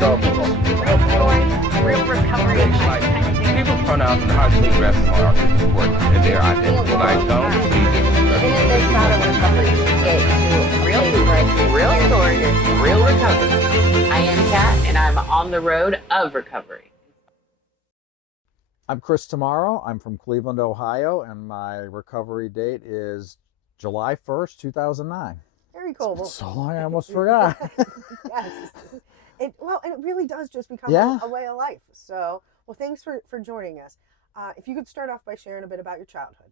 trouble. Real stories, real recovery. Like, people's pronouns and how to address them are important in their identity. Like, don't be Even in this bout of recovery, get to real stories, real stories, real recovery. I am Kat, and I'm on the road of recovery. I'm Chris Tomaro. I'm from Cleveland, Ohio, and my recovery date is July 1st, 2009. Very cool. It's so long I almost forgot. Yes. And it really does just become a way of life. So, well, thanks for joining us. If you could start off by sharing a bit about your childhood.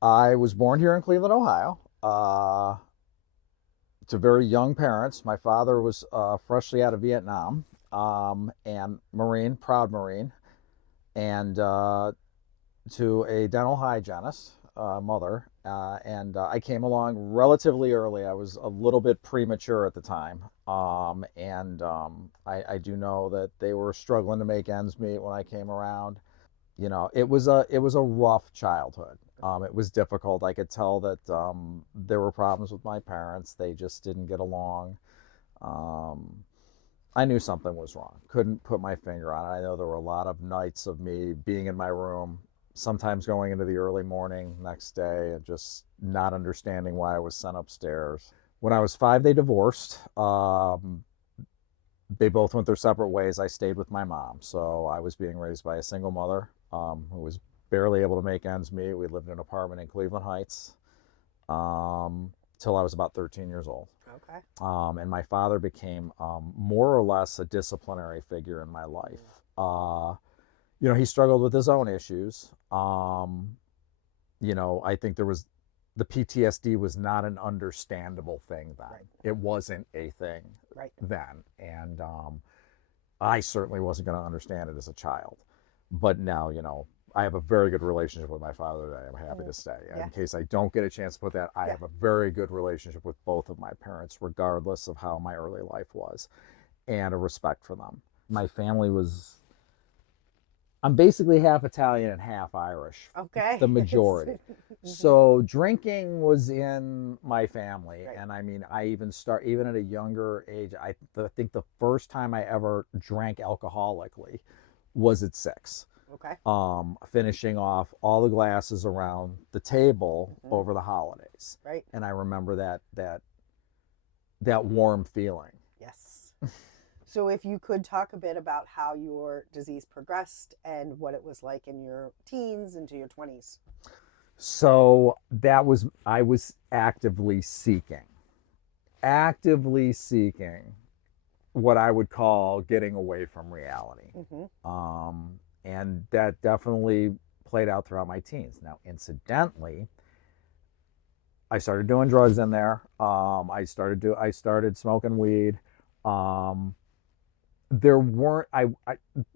I was born here in Cleveland, Ohio, to very young parents. My father was freshly out of Vietnam, and Marine, proud Marine, and to a dental hygienist, mother, and I came along relatively early. I was a little bit premature at the time, and I do know that they were struggling to make ends meet when I came around. You know, it was a rough childhood. It was difficult. I could tell that there were problems with my parents. They just didn't get along. I knew something was wrong. Couldn't put my finger on it. I know there were a lot of nights of me being in my room, sometimes going into the early morning next day and just not understanding why I was sent upstairs. When I was 5, they divorced. They both went their separate ways. I stayed with my mom. So I was being raised by a single mother who was barely able to make ends meet. We lived in an apartment in Cleveland Heights till I was about 13 years old. Okay. And my father became more or less a disciplinary figure in my life. You know, he struggled with his own issues. You know, I think the PTSD was not an understandable thing then. Right. It wasn't a thing then. And I certainly wasn't going to understand it as a child. But now, you know, I have a very good relationship with my father today. I'm happy to say. In case I don't get a chance to put that, I have a very good relationship with both of my parents, regardless of how my early life was, and a respect for them. My family was, I'm basically half Italian and half Irish. Okay. The majority. So drinking was in my family. Right. And I mean, even at a younger age, I think the first time I ever drank alcoholically was at 6. Okay. Finishing off all the glasses around the table over the holidays. Right. And I remember that warm feeling. Yes. So if you could talk a bit about how your disease progressed and what it was like in your teens into your 20s. So I was actively seeking what I would call getting away from reality. And that definitely played out throughout my teens. Now, incidentally, I started doing drugs in there. I started smoking weed. There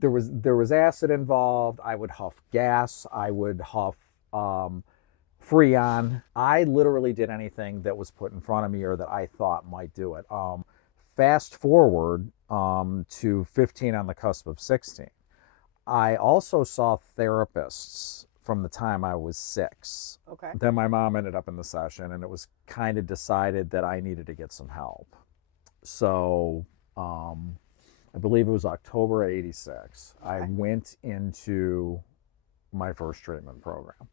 was acid involved. I would huff gas. I would huff Freon. I literally did anything that was put in front of me or that I thought might do it. Fast forward to 15 on the cusp of 16. I also saw therapists from the time I was 6. Okay. Then my mom ended up in the session, and it was kind of decided that I needed to get some help. So I believe it was October 86. Okay. I went into my first treatment program.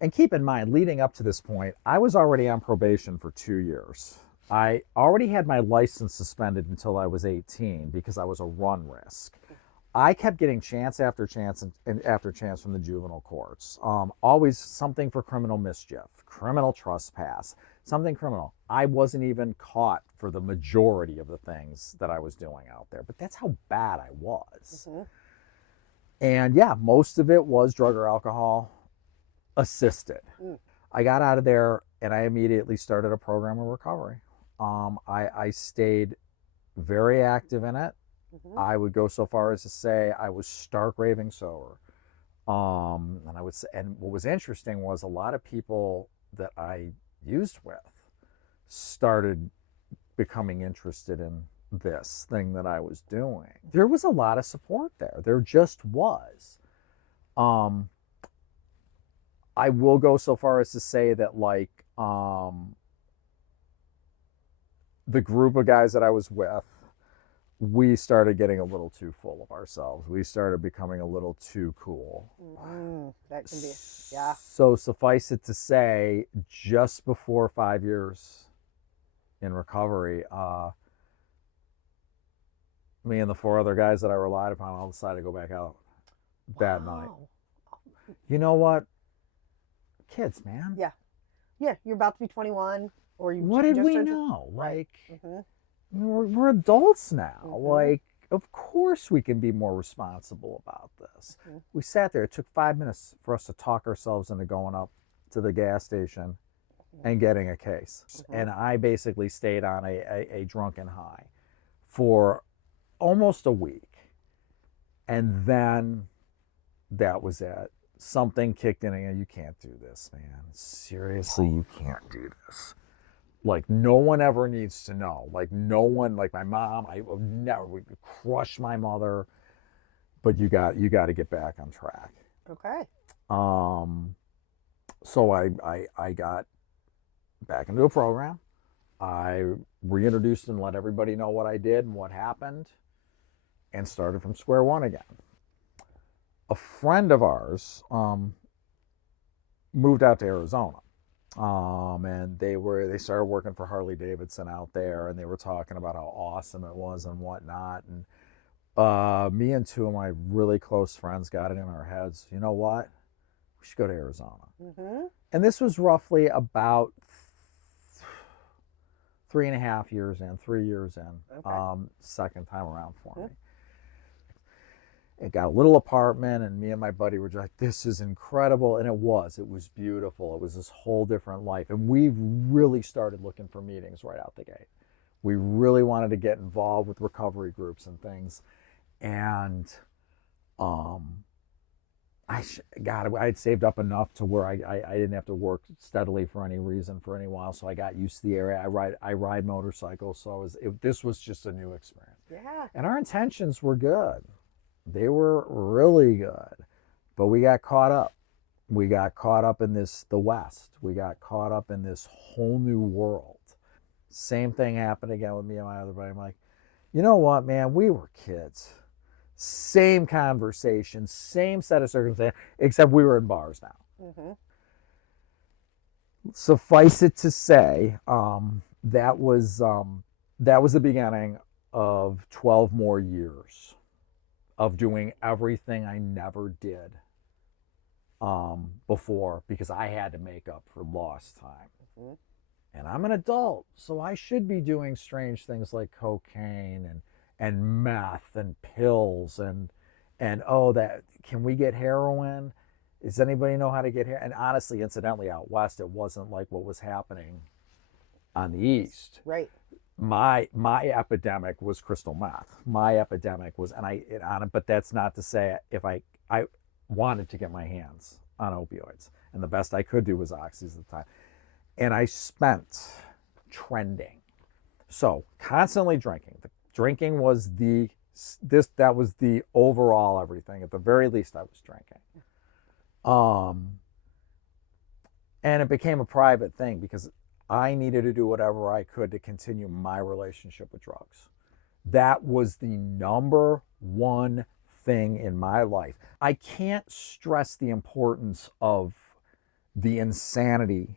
And keep in mind, leading up to this point, I was already on probation for 2 years. I already had my license suspended until I was 18 because I was a run risk. I kept getting chance after chance and after chance from the juvenile courts. Always something for criminal mischief, criminal trespass, something criminal. I wasn't even caught for the majority of the things that I was doing out there, but that's how bad I was. And yeah, most of it was drug or alcohol assisted. I got out of there and I immediately started a program of recovery. I stayed very active in it. I would go so far as to say I was stark raving sober. And what was interesting was a lot of people that I used with started becoming interested in this thing that I was doing. There was a lot of support there. There just was. I will go so far as to say that, like, the group of guys that I was with, we started getting a little too full of ourselves. We started becoming a little too cool. That can be, yeah. So suffice it to say, just before 5 years in recovery, me and the 4 other guys that I relied upon all decided to go back out that night. You know what? Kids, man. Yeah. Yeah, you're about to be 21, or you What did just we turned know? Like, Mhm. I mean, we're adults now. Mhm. Like, of course we can be more responsible about this. Mhm. We sat there. It took 5 minutes for us to talk ourselves into going up to the gas station and getting a case. And I basically stayed on a drunken high for almost a week. And then that was it. Something kicked in and you can't do this, man. Seriously, you can't do this. Like, no one ever needs to know. Like, no one, like my mom, I would never crush my mother, but you got to get back on track. Okay. So I got back into a program. I reintroduced and let everybody know what I did and what happened, and started from square one again. A friend of ours moved out to Arizona, and they started working for Harley Davidson out there, and they were talking about how awesome it was and whatnot. And me and 2 of my really close friends got it in our heads. You know what? We should go to Arizona. And this was roughly about 3.5 years in, 3 years in, second time around for me. It got a little apartment, and me and my buddy were just like, this is incredible. And it was beautiful. It was this whole different life. And we really started looking for meetings right out the gate. We really wanted to get involved with recovery groups and things. And I'd saved up enough to where I didn't have to work steadily for any reason for any while. So I got used to the area. I ride motorcycles. So this was just a new experience. Yeah. And our intentions were good. They were really good, but we got caught up. We got caught up in the West. We got caught up in this whole new world. Same thing happened again with me and my other buddy. I'm like, you know what, man? We were kids. Same conversation, same set of circumstances, except we were in bars now. Suffice it to say, that was the beginning of 12 more years of doing everything I never did before, because I had to make up for lost time. And I'm an adult, so I should be doing strange things like cocaine and meth and pills and that, can we get heroin? Does anybody know how to get heroin? And honestly, incidentally, out west, it wasn't like what was happening on the east. Right. My epidemic was crystal meth. My epidemic was, but that's not to say if I wanted to get my hands on opioids, and the best I could do was oxys at the time. And I spent trending. So constantly drinking. The drinking was that was the overall everything. At the very least, I was drinking. And it became a private thing because I needed to do whatever I could to continue my relationship with drugs. That was the number one thing in my life. I can't stress the importance of the insanity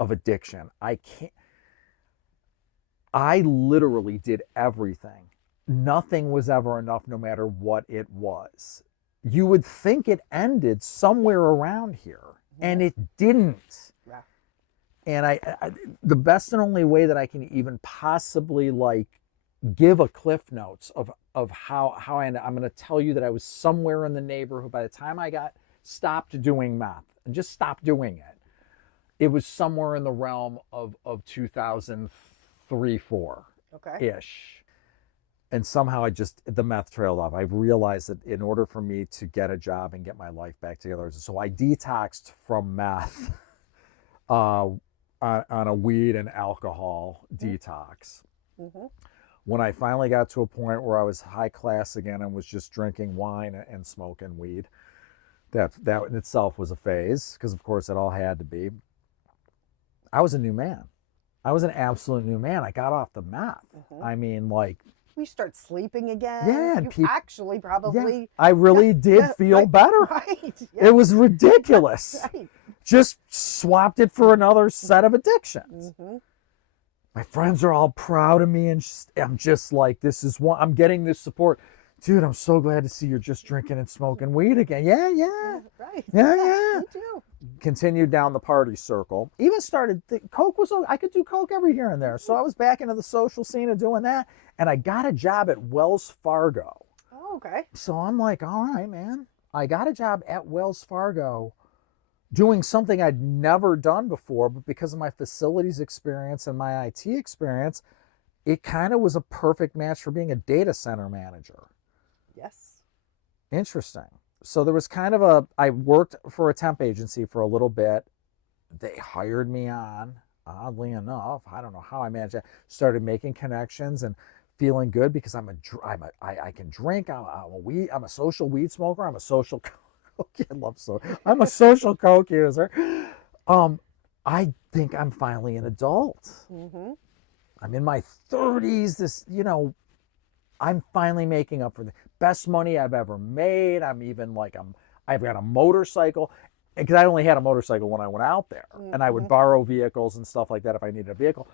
of addiction. I literally did everything. Nothing was ever enough, no matter what it was. You would think it ended somewhere around here, and it didn't. Yeah. And I the best and only way that I can even possibly give a cliff notes of how I'm going to tell you that I was somewhere in the neighborhood by the time I stopped doing meth and just stopped doing it. It was somewhere in the realm of 2003, 4 ish. And somehow the meth trailed off. I realized that in order for me to get a job and get my life back together, so I detoxed from meth on a weed and alcohol detox. When I finally got to a point where I was high class again and was just drinking wine and smoking weed, that in itself was a phase, because of course it all had to be. I was a new man. I was an absolute new man. I got off the meth. Mhm. I mean, like, We start sleeping again. Yeah, and you actually probably I really did feel right, better. Right. It Yes. was ridiculous. Right. Just swapped it for another set of addictions. Hmm. My friends are all proud of me, and I'm just like, this is one. I'm getting this support, dude. I'm so glad to see you're just drinking and smoking weed again. Yeah. Right. Yeah. Me too. Continued down the party circle. Even started coke was. I could do coke every here and there, so I was back into the social scene of doing that, and I got a job at Wells Fargo. Oh, okay. So I'm like, all right, man. I got a job at Wells Fargo doing something I'd never done before, but because of my facilities experience and my IT experience, it kind of was a perfect match for being a data center manager. Yes. Interesting. So there was kind of I worked for a temp agency for a little bit. They hired me on, oddly enough. I don't know how I managed that. Started making connections and feeling good because I can drink. I'm a social weed smoker. I'm a social I'm a social coke user. I think I'm finally an adult. Mm-hmm. I'm in my 30s. I'm finally making up for the best money I've ever made. I've got a motorcycle, because I only had a motorcycle when I went out there, and I would borrow vehicles and stuff like that if I needed a vehicle.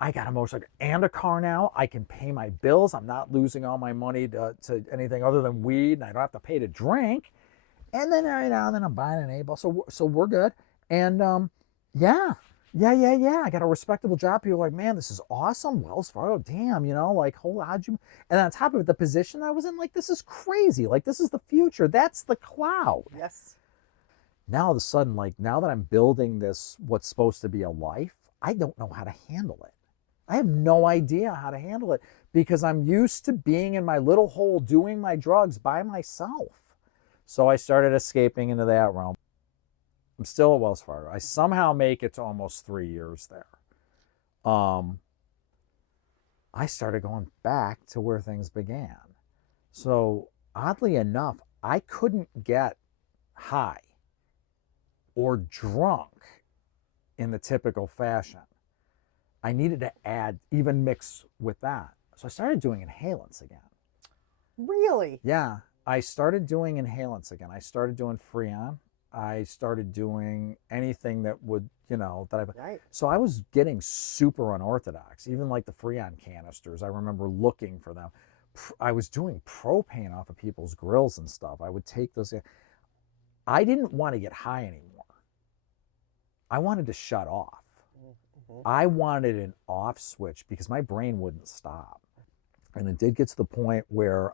I got a motorcycle and a car now. I can pay my bills. I'm not losing all my money to anything other than weed, and I don't have to pay to drink. And then every now and then I'm buying an 8-ball, so we're good. And yeah. I got a respectable job. People are like, man, this is awesome. Wells Fargo, damn, like, how'd you? And on top of it, the position I was in, like, this is crazy. Like, this is the future. That's the cloud. Yes. Now all of a sudden, like, now that I'm building this, what's supposed to be a life, I don't know how to handle it. I have no idea how to handle it because I'm used to being in my little hole doing my drugs by myself. So I started escaping into that realm. I'm still at Wells Fargo. I somehow make it to almost 3 years there. I started going back to where things began. So oddly enough, I couldn't get high or drunk in the typical fashion. I needed to even mix with that. So I started doing inhalants again. Really? Yeah, I started doing inhalants again. I started doing Freon. I started doing anything that would, Right. So I was getting super unorthodox, even like the Freon canisters. I remember looking for them. I was doing propane off of people's grills and stuff. I would take those. I didn't want to get high anymore. I wanted to shut off. Mm-hmm. I wanted an off switch because my brain wouldn't stop. And it did get to the point where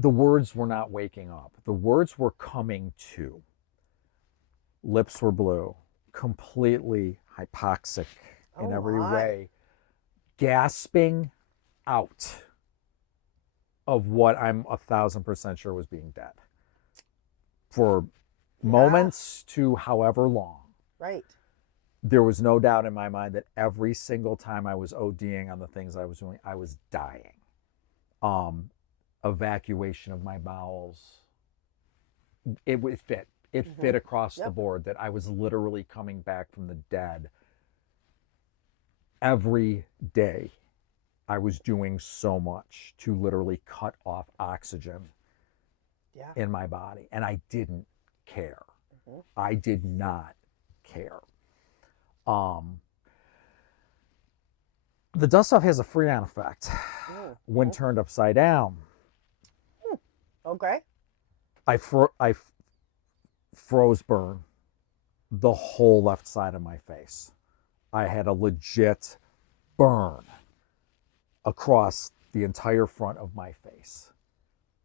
the words were not waking up. The words were coming to. Lips were blue, completely hypoxic in every way, gasping out of what I'm 1,000% sure was being dead for moments to however long. Right. There was no doubt in my mind that every single time I was ODing on the things I was doing, I was dying. Evacuation of my bowels. It fit. It fit across the board that I was literally coming back from the dead. Every day I was doing so much to literally cut off oxygen in my body. And I didn't care. I did not care. The dust off has a Freon effect when turned upside down. Okay. I froze burn the whole left side of my face. I had a legit burn across the entire front of my face.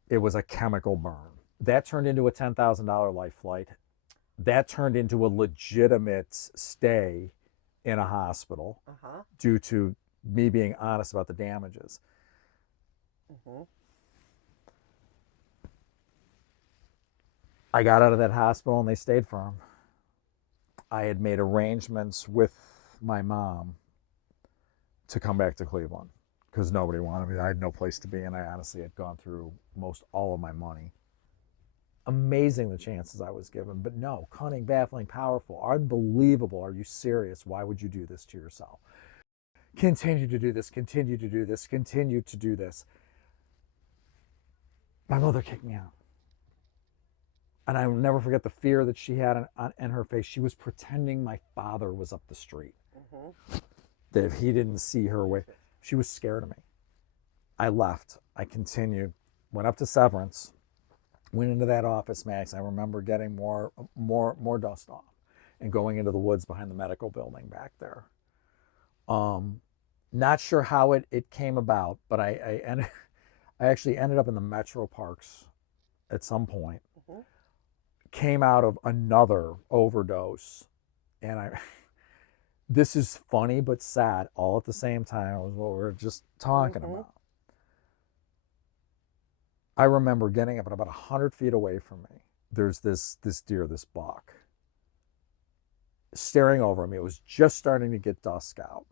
It was a chemical burn. That turned into a $10,000 life flight. That turned into a legitimate stay in a hospital due to me being honest about the damages. I got out of that hospital and they stayed firm. I had made arrangements with my mom to come back to Cleveland because nobody wanted me. I had no place to be, and I honestly had gone through most all of my money. Amazing the chances I was given, but no, cunning, baffling, powerful, unbelievable. Are you serious? Why would you do this to yourself? Continue to do this, continue to do this, continue to do this. My mother kicked me out. And I will never forget the fear that she had in her face. She was pretending my father was up the street. That if he didn't see her way, she was scared of me. I left. I continued. Went up to Severance. Went into that office, Max. I remember getting more dust off and going into the woods behind the medical building back there. Not sure how it came about, but I actually ended up in the metro parks at some point. Came out of another overdose, and this is funny but sad all at the same time. It was what we were just talking about. I remember getting up at about 100 feet away from me. There's this deer, this buck, staring over me. It was just starting to get dusk out.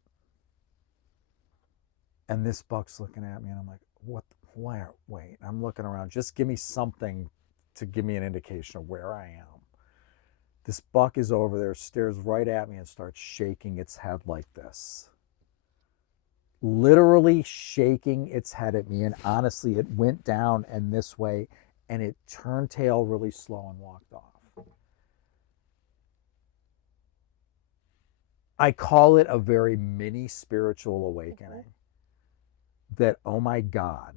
And this buck's looking at me, and I'm like, what? Wait, I'm looking around. Just give me something to give me an indication of where I am. This buck is over there, stares right at me, and starts shaking its head like this. Literally shaking its head at me. And honestly, it went down and this way, and it turned tail really slow and walked off. I call it a very mini spiritual awakening. That, oh my God,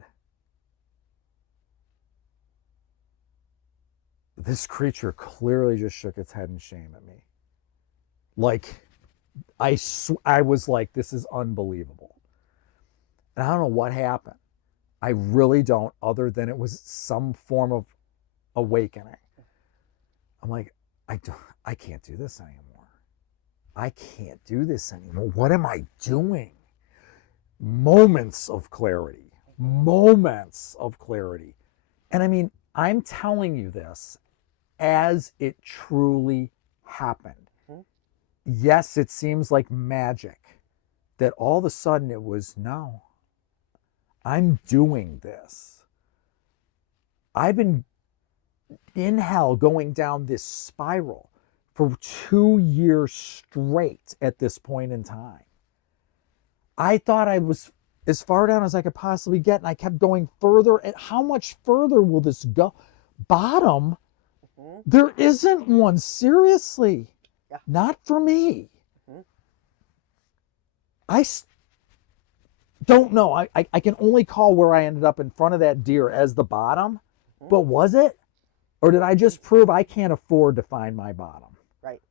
this creature clearly just shook its head in shame at me. Like, I was like, this is unbelievable. And I don't know what happened. I really don't, other than it was some form of awakening. I'm like, I can't do this anymore. I can't do this anymore. What am I doing? Moments of clarity. Moments of clarity. And I mean, I'm telling you this as it truly happened. Yes, it seems like magic that all of a sudden it was, no, I'm doing this. I've been in hell going down this spiral for 2 years straight at this point in time. I thought I was as far down as I could possibly get, and I kept going further. And how much further will this go? Bottom? There isn't one, seriously. Yeah. Not for me. I don't know. I can only call where I ended up in front of that deer as the bottom, but was it? Or did I just prove I can't afford to find my bottom? Right.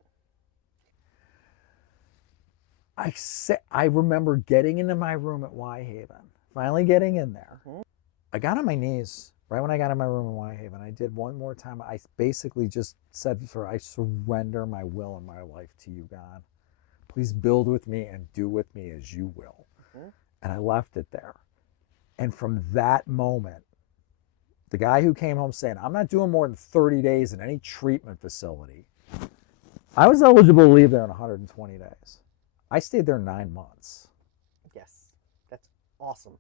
I remember getting into my room at Haven, finally getting in there. I got on my knees right when I got in my room in Haven. I did one more time. I basically just said to her, I surrender my will and my life to you, God. Please build with me and do with me as you will. And I left it there. And from that moment, the guy who came home saying, I'm not doing more than 30 days in any treatment facility, I was eligible to leave there in 120 days. I stayed there 9 months. Yes, that's awesome.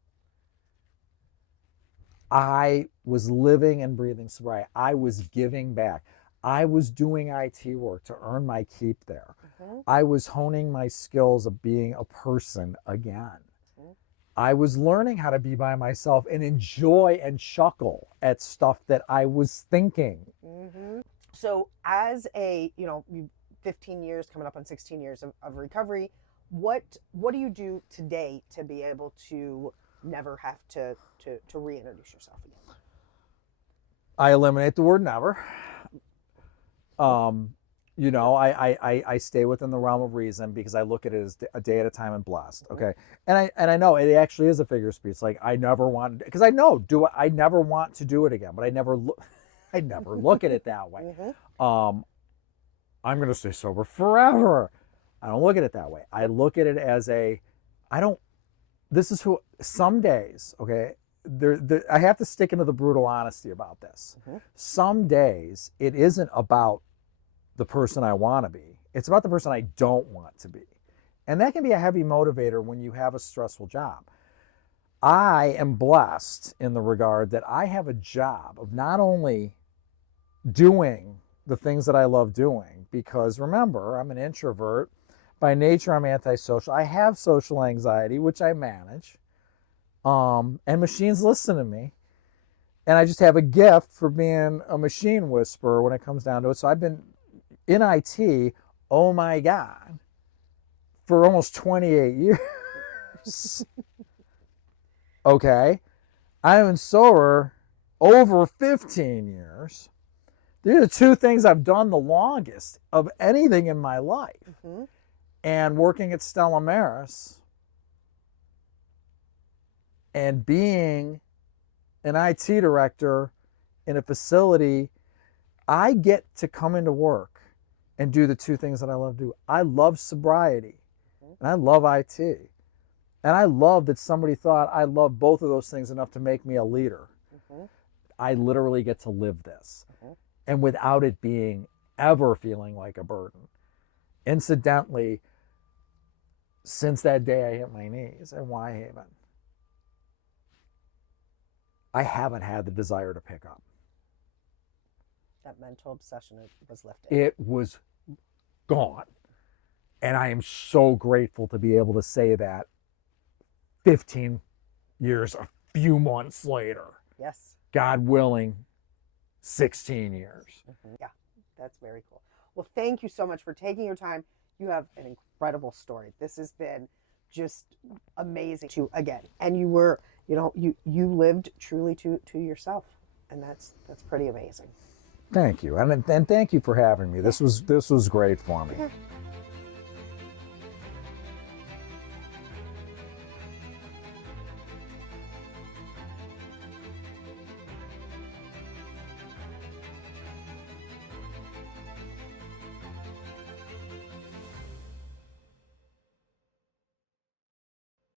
I was living and breathing sobriety. I was giving back. I was doing IT work to earn my keep there. I was honing my skills of being a person again. I was learning how to be by myself and enjoy and chuckle at stuff that I was thinking. So as a, 15 years, coming up on 16 years of recovery, what do you do today to be able to never have to reintroduce yourself again? I eliminate the word never. I stay within the realm of reason because I look at it as a day at a time and blessed. Okay. And I know it actually is a figure of speech. Like I never wanted, because I know, I never want to do it again, but I never look at it that way. I'm going to stay sober forever. I don't look at it that way. I look at it as some days, okay, I have to stick into the brutal honesty about this. Some days it isn't about the person I want to be. It's about the person I don't want to be. And that can be a heavy motivator when you have a stressful job. I am blessed in the regard that I have a job of not only doing the things that I love doing. Because remember, I'm an introvert. By nature, I'm antisocial. I have social anxiety, which I manage. And machines listen to me. And I just have a gift for being a machine whisperer when it comes down to it. So I've been in IT, oh my God, for almost 28 years. Okay. I've been sober over 15 years. These are the two things I've done the longest of anything in my life. Mm-hmm. And working at Stella Maris and being an IT director in a facility, I get to come into work and do the two things that I love to do. I love sobriety and I love IT. And I love that somebody thought I love both of those things enough to make me a leader. Mm-hmm. I literally get to live this. Mm-hmm. And without it being ever feeling like a burden. Incidentally, since that day I hit my knees in Y Haven, I haven't had the desire to pick up. That mental obsession was lifted. It was gone. And I am so grateful to be able to say that 15 years, a few months later. Yes. God willing, 16 years. Mm-hmm. Yeah, that's very cool. Well, thank you so much for taking your time. You have an incredible story. This has been just amazing to again. And you were, you lived truly to yourself. And that's pretty amazing. Thank you. And thank you for having me. This was great for me. Yeah.